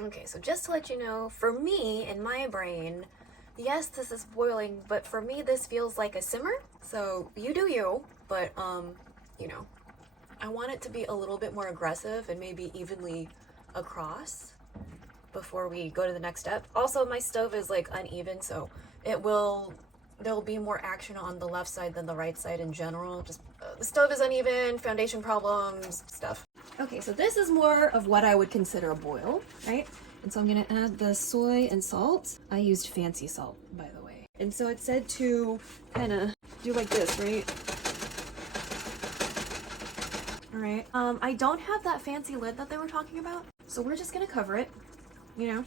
Okay, so just to let you know, for me, in my brain, yes, this is boiling, but for me, this feels like a simmer. So you do you, but, you know, I want it to be a little bit more aggressive and maybe evenly across before we go to the next step. Also, my stove is like uneven, so there'll be more action on the left side than the right side in general. Just the stove is uneven, foundation problems, stuff. Okay, so this is more of what I would consider a boil, right? And so I'm gonna add the soy and salt. I used fancy salt, by the way. And so it said to kind of do like this, right? All right. I don't have that fancy lid that they were talking about, so we're just gonna cover it, you know?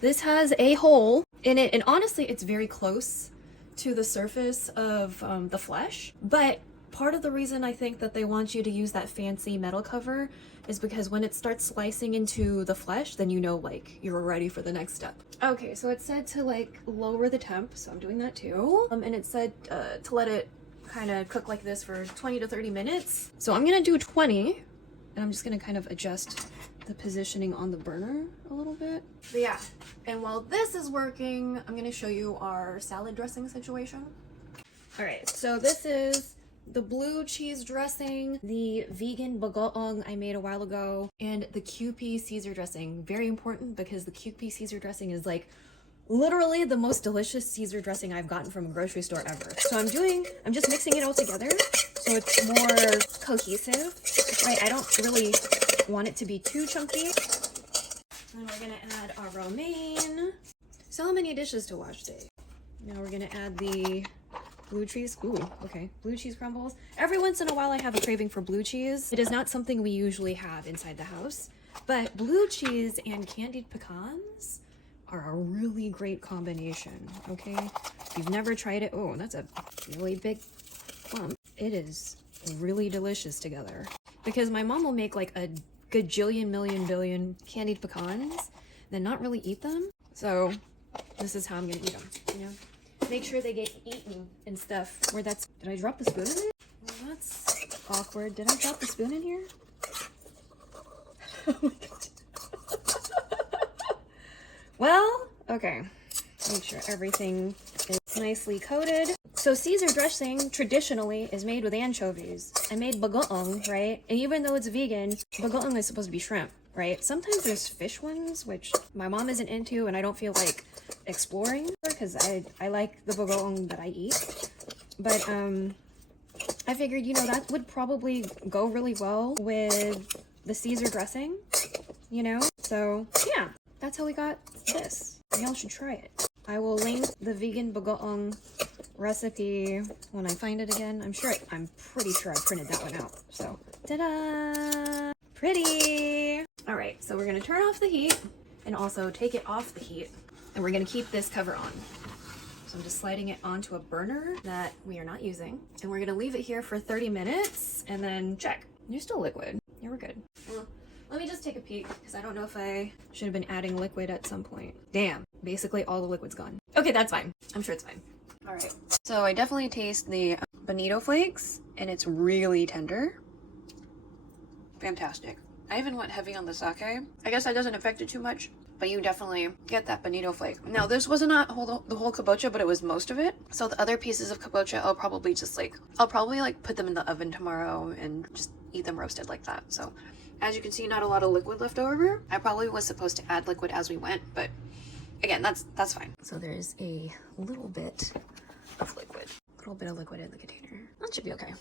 This has a hole in it, and honestly, it's very close to the surface of the flesh, but part of the reason I think that they want you to use that fancy metal cover is because when it starts slicing into the flesh, then you know, like, you're ready for the next step. Okay, so it said to, like, lower the temp, so I'm doing that too. And it said to let it kind of cook like this for 20 to 30 minutes. So I'm gonna do 20, and I'm just gonna kind of adjust the positioning on the burner a little bit. But yeah, and while this is working, I'm gonna show you our salad dressing situation. All right, so this is the blue cheese dressing, the vegan bagoong I made a while ago, and the QP Caesar dressing. Very important because the QP Caesar dressing is like literally the most delicious Caesar dressing I've gotten from a grocery store ever. So I'm just mixing it all together so it's more cohesive, right? I don't really want it to be too chunky. Then we're gonna add our romaine. So many dishes to wash today. Now we're gonna add the blue cheese. Ooh, okay. Blue cheese crumbles. Every once in a while I have a craving for blue cheese. It is not something we usually have inside the house, but blue cheese and candied pecans are a really great combination, okay? If you've never tried it, oh, that's a really big clump. It is really delicious together. Because my mom will make like a gajillion, million, billion candied pecans, then not really eat them. So this is how I'm gonna eat them, you know? Make sure they get eaten and stuff. Did I drop the spoon in it? Well, that's awkward. Did I drop the spoon in here? Oh my god. Well, okay. Make sure everything is nicely coated. So Caesar dressing traditionally is made with anchovies. I made bagoong, right? And even though it's vegan, bagoong is supposed to be shrimp, right? Sometimes there's fish ones, which my mom isn't into and I don't feel like exploring because I like the bagoong that I eat. But I figured, you know, that would probably go really well with the Caesar dressing, you know? So yeah, that's how we got this. Y'all should try it. I will link the vegan bagoong recipe when I find it again. I'm pretty sure I printed that one out. So, ta-da! Pretty! All right, so we're gonna turn off the heat and also take it off the heat. And we're gonna keep this cover on. So I'm just sliding it onto a burner that we are not using. And we're gonna leave it here for 30 minutes and then check. You're still liquid. Yeah, we're good. Well, let me just take a peek because I don't know if I should have been adding liquid at some point. Damn, basically all the liquid's gone. Okay, that's fine. I'm sure it's fine. All right, so I definitely taste the bonito flakes and it's really tender. Fantastic. I even went heavy on the sake. I guess that doesn't affect it too much, but you definitely get that bonito flake. Now, this was not the whole kabocha, but it was most of it. So the other pieces of kabocha, I'll probably put them in the oven tomorrow and just eat them roasted like that. So as you can see, not a lot of liquid left over. I probably was supposed to add liquid as we went, but again, that's fine. So there's a little bit of liquid in the container. That should be okay.